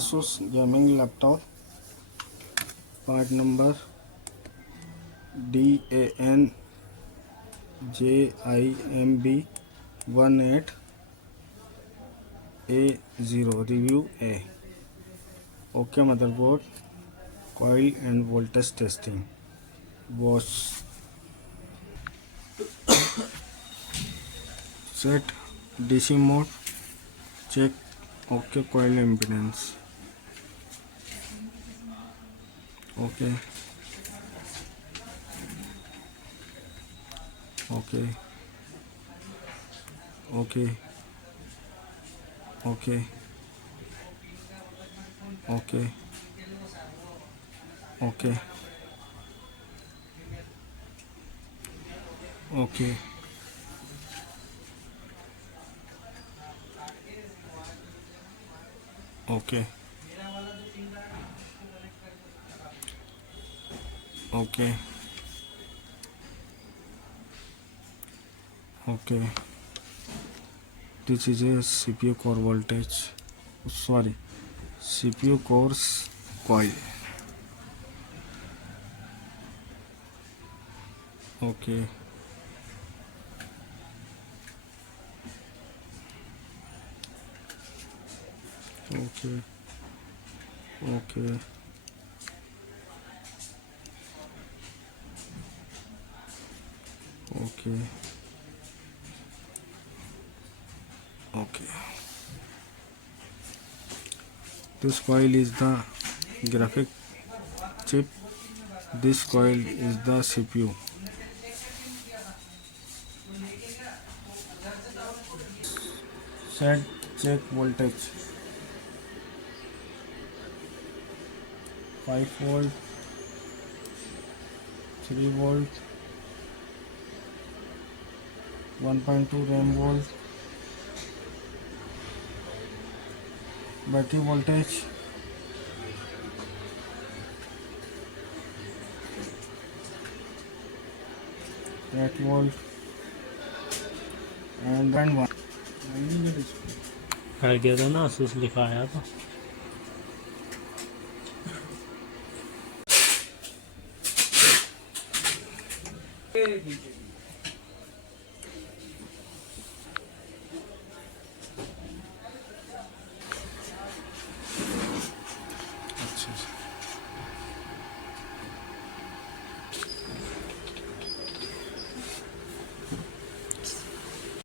Asus gaming laptop, part number DANJIMB18A0 review A. Okay, motherboard, coil and voltage testing. Watch. Set DC mode. Check okay coil impedance. Okay. Okay. Okay. Okay. Okay. Okay. Okay. Okay. Okay. Okay. This is a CPU core voltage. Sorry, CPU cores coil. Okay. Okay. Okay. Okay. Okay. This coil is the graphic chip. This coil is the CPU. Set check voltage 5 volt, 3 volt, 1.2 RAM volt. Battery voltage 8 volt and 1. हर गया था ना Asus लिखा आया था।